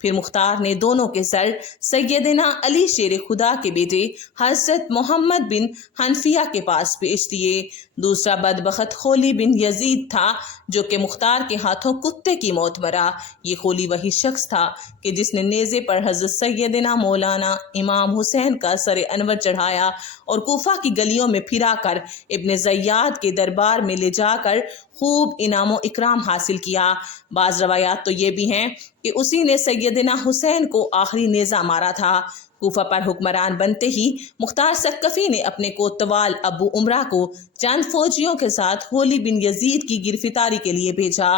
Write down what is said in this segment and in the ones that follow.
پھر مختار نے دونوں کے سر سیدنا علی شیر خدا کے بیٹے حضرت محمد بن حنفیہ کے پاس پیش دیے۔ دوسرا بدبخت خولی بن یزید تھا جو کہ مختار کے ہاتھوں کتے کی موت مرا۔ یہ خولی وہی شخص تھا کہ جس نے نیزے پر حضرت سیدنا مولانا امام حسین کا سر انور چڑھایا اور کوفہ کی گلیوں میں پھرا کر ابن زیاد کے دربار میں لے جا کر خوب انعام و اکرام حاصل کیا۔ بعض روایات تو یہ بھی ہیں کہ اسی نے سیدنا حسین کو آخری نیزہ مارا تھا۔ کوفہ پر حکمران بنتے ہی مختار ثقفی نے اپنے کوتوال ابو عمرہ کو چند فوجیوں کے ساتھ خولی بن یزید کی گرفتاری کے لیے بھیجا۔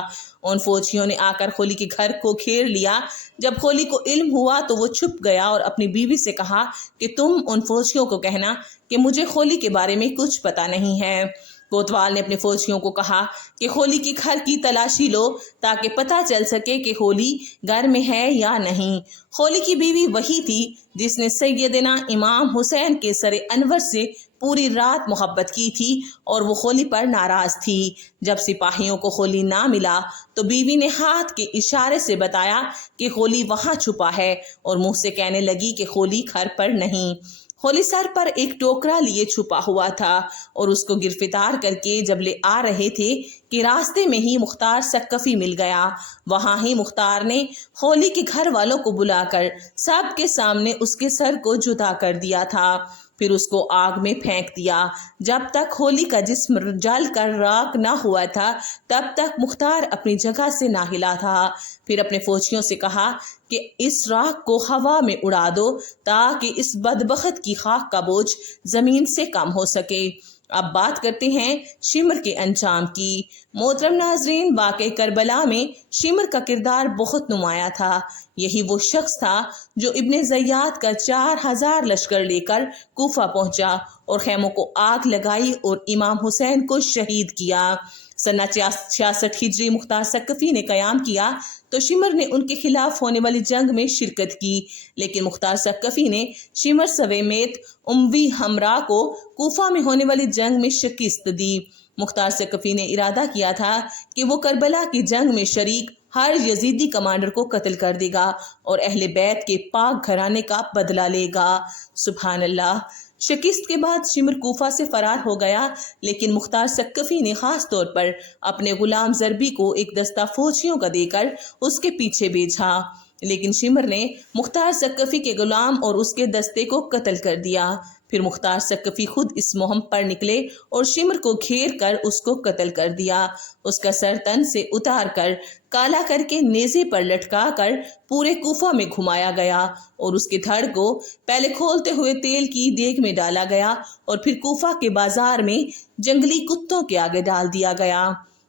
ان فوجیوں نے آ کر خولی کے گھر کو گھیر لیا۔ جب خولی کو علم ہوا تو وہ چھپ گیا اور اپنی بیوی سے کہا کہ تم ان فوجیوں کو کہنا کہ مجھے خولی کے بارے میں کچھ پتہ نہیں ہے۔ کوتوال نے اپنے فوجیوں کو کہا کہ خولی کی گھر کی تلاشی لو تاکہ پتہ چل سکے کہ خولی گھر میں ہے یا نہیں۔ خولی کی بیوی وہی تھی جس نے سیدنا امام حسین کے سر انور سے پوری رات محبت کی تھی اور وہ خولی پر ناراض تھی۔ جب سپاہیوں کو خولی نہ ملا تو بیوی نے ہاتھ کے اشارے سے بتایا کہ خولی وہاں چھپا ہے اور منہ سے کہنے لگی کہ خولی گھر پر نہیں۔ خولی سر پر ایک ٹوکرا لیے چھپا ہوا تھا اور اس کو گرفتار کر کے جب لے آ رہے تھے کہ راستے میں ہی مختار ثقفی مل گیا۔ وہاں ہی مختار نے خولی کے گھر والوں کو بلا کر سب کے سامنے اس کے سر کو جدا کر دیا تھا، پھر اس کو آگ میں پھینک دیا۔ جب تک خولی کا جسم جل کر راکھ نہ ہوا تھا تب تک مختار اپنی جگہ سے نہ ہلا تھا۔ پھر اپنے فوجیوں سے کہا کہ اس راکھ کو ہوا میں اڑا دو تاکہ اس بدبخت کی خاک کا بوجھ زمین سے کم ہو سکے۔ اب بات کرتے ہیں شمر کے انجام کی۔ محترم ناظرین، واقعہ کربلا میں شمر کا کردار بہت نمایاں تھا۔ یہی وہ شخص تھا جو ابن زیاد کا 4000 لشکر لے کر کوفہ پہنچا اور خیموں کو آگ لگائی اور امام حسین کو شہید کیا۔ سنہ 66 ہجری مختار ثقفی نے قیام کیا تو شمر نے ان کے خلاف ہونے والی جنگ میں شرکت کی، لیکن مختار ثقفی نے شمر سویمیت اموی ہمراہ کو کوفہ میں ہونے والی جنگ میں شکست دی۔ مختار ثقفی نے ارادہ کیا تھا کہ وہ کربلا کی جنگ میں شریک ہر یزیدی کمانڈر کو قتل کر دے گا اور اہل بیت کے پاک گھرانے کا بدلہ لے گا۔ سبحان اللہ۔ شکست کے بعد شمر کوفہ سے فرار ہو گیا، لیکن مختار ثقفی نے خاص طور پر اپنے غلام ضربی کو ایک دستہ فوجیوں کا دے کر اس کے پیچھے بھیجا، لیکن شمر نے مختار ثقفی کے غلام اور اس کے دستے کو قتل کر دیا۔ پھر مختار ثقفی خود اس مہم پر نکلے اور شمر کو گھیر کر اس کو قتل کر دیا۔ اس کا سر تن سے اتار کر کالا کر کے نیزے پر لٹکا کر پورے کوفہ میں گھمایا گیا اور اس کے دھڑ کو پہلے کھولتے ہوئے تیل کی دیگ میں ڈالا گیا اور پھر کوفہ کے بازار میں جنگلی کتوں کے آگے ڈال دیا گیا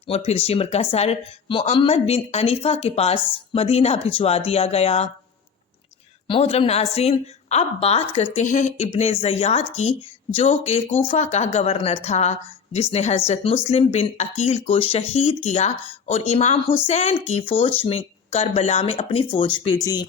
اور پھر شمر کا سر محمد بن عنیفہ کے پاس مدینہ بھجوا دیا گیا۔ محترم ناظرین، اب بات کرتے ہیں ابن زیاد کی، جو کہ کوفہ کا گورنر تھا، جس نے حضرت مسلم بن عقیل کو شہید کیا اور امام حسین کی فوج میں کربلا میں اپنی فوج بھیجی۔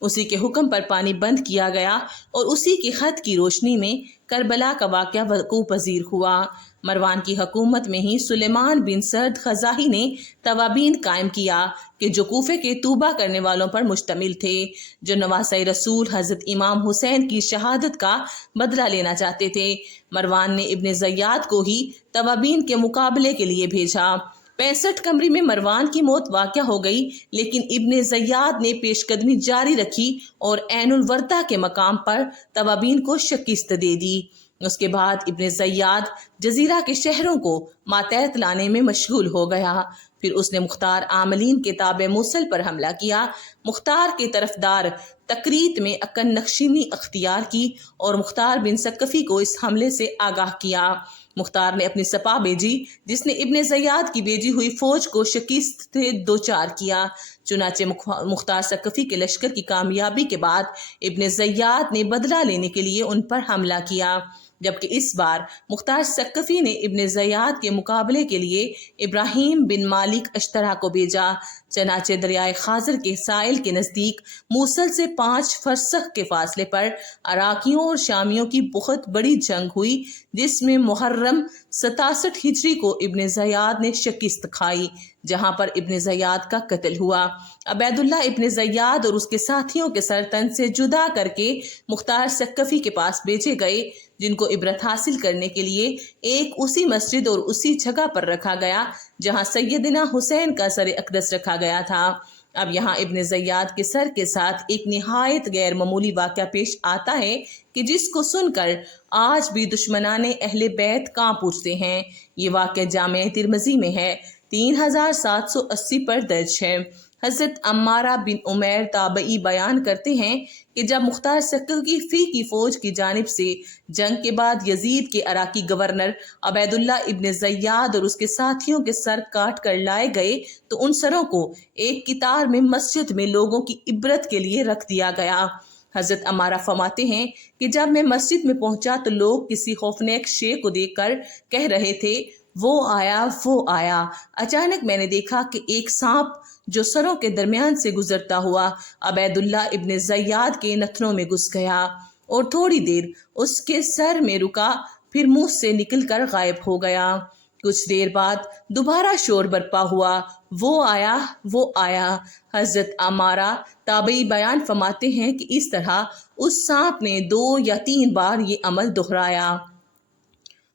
اسی کے حکم پر پانی بند کیا گیا اور اسی کی خط کی روشنی میں کربلا کا واقعہ وقوع پذیر ہوا۔ مروان کی حکومت میں ہی سلیمان بن سرد خزاعی نے توابین قائم کیا کہ جو کوفے کے توبہ کرنے والوں پر مشتمل تھے، جو نواسۂ رسول حضرت امام حسین کی شہادت کا بدلہ لینا چاہتے تھے۔ مروان نے ابن زیاد کو ہی توابین کے مقابلے کے لیے بھیجا۔ 65 قمری میں مروان کی موت واقع ہو گئی، لیکن ابن زیاد نے پیش قدمی جاری رکھی اور عین الوردہ کے مقام پر توابین کو شکست دے دی۔ اس کے بعد ابن زیاد جزیرہ کے شہروں کو ماتحت لانے میں مشغول ہو گیا۔ پھر اس نے مختار عاملین کے تابع موصل پر حملہ کیا۔ مختار کے طرفدار تکریت میں اکن نشینی اختیار کی اور مختار بن ثقفی کو اس حملے سے آگاہ کیا۔ مختار نے اپنی سپاہ بھیجی جس نے ابن زیاد کی بھیجی ہوئی فوج کو شکست سے دوچار کیا۔ چنانچہ مختار ثقفی کے لشکر کی کامیابی کے بعد ابن زیاد نے بدلہ لینے کے لیے ان پر حملہ کیا، جبکہ اس بار مختار ثقفی نے ابن زیاد کے مقابلے کے لیے ابراہیم بن مالک اشترا کو بھیجا۔ چنانچہ دریائے خاصر کے ساحل کے نزدیک موصل سے 5 فرسخ کے فاصلے پر عراقیوں اور شامیوں کی بہت بڑی جنگ ہوئی، جس میں محرم 67 ہجری کو ابن زیاد نے شکست کھائی، جہاں پر ابن زیاد کا قتل ہوا۔ عبید اللہ ابن زیاد اور اس کے ساتھیوں کے سر تن سے جدا کر کے مختار ثقفی کے پاس بھیجے گئے، جن کو عبرت حاصل کرنے کے لیے ایک اسی مسجد اور اسی جگہ پر رکھا گیا جہاں سیدنا حسین کا سر اقدس رکھا گیا تھا۔ اب یہاں ابن زیاد کے سر کے ساتھ ایک نہایت غیر معمولی واقعہ پیش آتا ہے کہ جس کو سن کر آج بھی دشمنان اہل بیت کانپ اٹھتے ہیں۔ یہ واقعہ جامع ترمذی میں ہے، 3780 پر درج ہے۔ حضرت عمارہ بن عمیر تابعی بیان کرتے ہیں کہ جب مختار ثقفی کی فوج کی جانب سے جنگ کے بعد یزید کے عراقی گورنر عبید اللہ ابن زیاد اور اس کے ساتھیوں کے سر کاٹ کر لائے گئے تو ان سروں کو ایک قطار میں مسجد میں لوگوں کی عبرت کے لیے رکھ دیا گیا۔ حضرت عمارہ فرماتے ہیں کہ جب میں مسجد میں پہنچا تو لوگ کسی خوفناک شے کو دیکھ کر کہہ رہے تھے، وہ آیا، وہ آیا۔ اچانک میں نے دیکھا کہ ایک سانپ جو سروں کے درمیان سے گزرتا ہوا عبید اللہ ابن زیاد کے نتنوں میں گھس گیا اور تھوڑی دیر اس کے سر میں رکا، پھر منہ سے نکل کر غائب ہو گیا۔ کچھ دیر بعد دوبارہ شور برپا ہوا، وہ آیا، وہ آیا۔ حضرت عمارہ تابعی بیان فرماتے ہیں کہ اس طرح اس سانپ نے 2 یا 3 بار یہ عمل دہرایا۔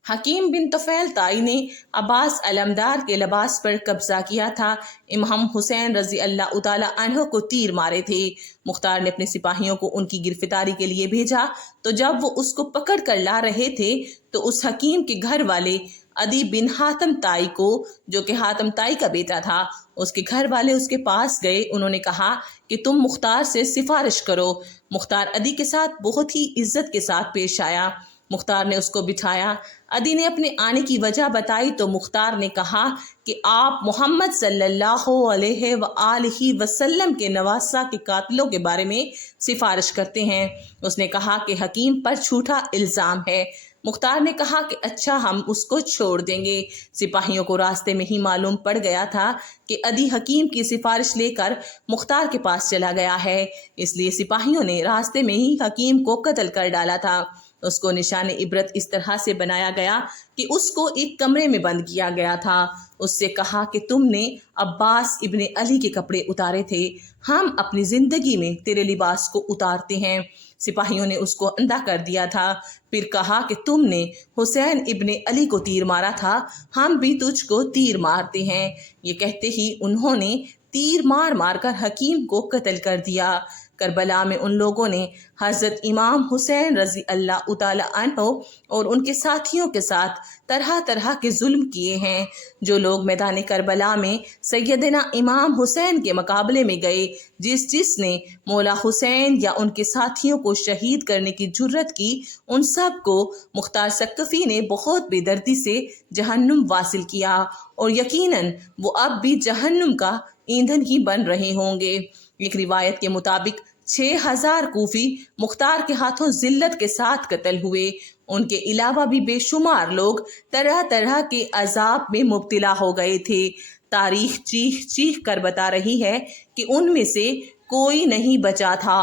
حکیم بن طفیل طائی نے عباس علمدار کے لباس پر قبضہ کیا تھا۔ امام حسین رضی اللہ تعالی عنہ کو تیر مارے تھے۔ مختار نے اپنے سپاہیوں کو ان کی گرفتاری کے لیے بھیجا تو جب وہ اس کو پکڑ کر لا رہے تھے تو اس حکیم کے گھر والے عدی بن حاتم طائی کو، جو کہ حاتم طائی کا بیٹا تھا، اس کے گھر والے اس کے پاس گئے۔ انہوں نے کہا کہ تم مختار سے سفارش کرو۔ مختار عدی کے ساتھ بہت ہی عزت کے ساتھ پیش آیا۔ مختار نے اس کو بٹھایا۔ عدی نے اپنے آنے کی وجہ بتائی تو مختار نے کہا کہ آپ محمد صلی اللہ علیہ وآلہ وسلم کے نواسہ کے قاتلوں کے بارے میں سفارش کرتے ہیں۔ اس نے کہا کہ حکیم پر جھوٹا الزام ہے۔ مختار نے کہا کہ اچھا، ہم اس کو چھوڑ دیں گے۔ سپاہیوں کو راستے میں ہی معلوم پڑ گیا تھا کہ عدی حکیم کی سفارش لے کر مختار کے پاس چلا گیا ہے، اس لیے سپاہیوں نے راستے میں ہی حکیم کو قتل کر ڈالا تھا۔ اس کو نشان عبرت اس طرح سے بنایا گیا کہ اس کو ایک کمرے میں بند کیا گیا تھا۔ اس سے کہا کہ تم نے عباس ابن علی کے کپڑے اتارے تھے، ہم اپنی زندگی میں تیرے لباس کو اتارتے ہیں۔ سپاہیوں نے اس کو اندھا کر دیا تھا۔ پھر کہا کہ تم نے حسین ابن علی کو تیر مارا تھا، ہم بھی تجھ کو تیر مارتے ہیں۔ یہ کہتے ہی انہوں نے تیر مار مار کر حکیم کو قتل کر دیا۔ کربلا میں ان لوگوں نے حضرت امام حسین رضی اللہ تعالی عنہ اور ان کے ساتھیوں کے ساتھ طرح طرح کے ظلم کیے ہیں۔ جو لوگ میدان کربلا میں سیدنا امام حسین کے مقابلے میں گئے، جس نے مولا حسین یا ان کے ساتھیوں کو شہید کرنے کی جرت کی، ان سب کو مختار ثقفی نے بہت بے دردی سے جہنم واصل کیا، اور یقیناً وہ اب بھی جہنم کا ایندھن ہی بن رہے ہوں گے۔ ایک روایت کے مطابق 6000 کوفی مختار کے ہاتھوں ذلت کے ساتھ قتل ہوئے۔ ان کے علاوہ بھی بے شمار لوگ طرح طرح کے عذاب میں مبتلا ہو گئے تھے۔ تاریخ چیخ چیخ کر بتا رہی ہے کہ ان میں سے کوئی نہیں بچا تھا۔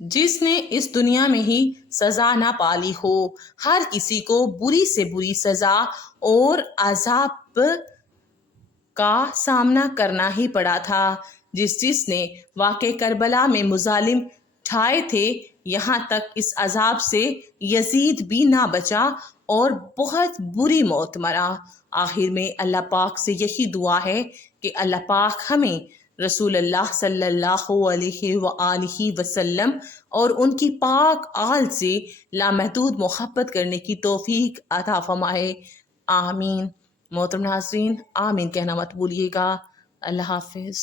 جس نے اس دنیا میں ہی سزا نہ پالی ہو، ہر کسی کو بری سے بری سزا اور عذاب کا سامنا کرنا ہی پڑا تھا۔ جس نے واقع کربلا میں مظالم ٹھائے تھے، یہاں تک اس عذاب سے یزید بھی نہ بچا اور بہت بری موت مرا۔ آخر میں اللہ پاک سے یہی دعا ہے کہ اللہ پاک ہمیں رسول اللہ صلی اللہ علیہ وآلہ وسلم اور ان کی پاک آل سے لامحدود محبت کرنے کی توفیق عطا فرمائے۔ آمین۔ محترم ناظرین، آمین کہنا مت بھولیے گا۔ اللہ حافظ۔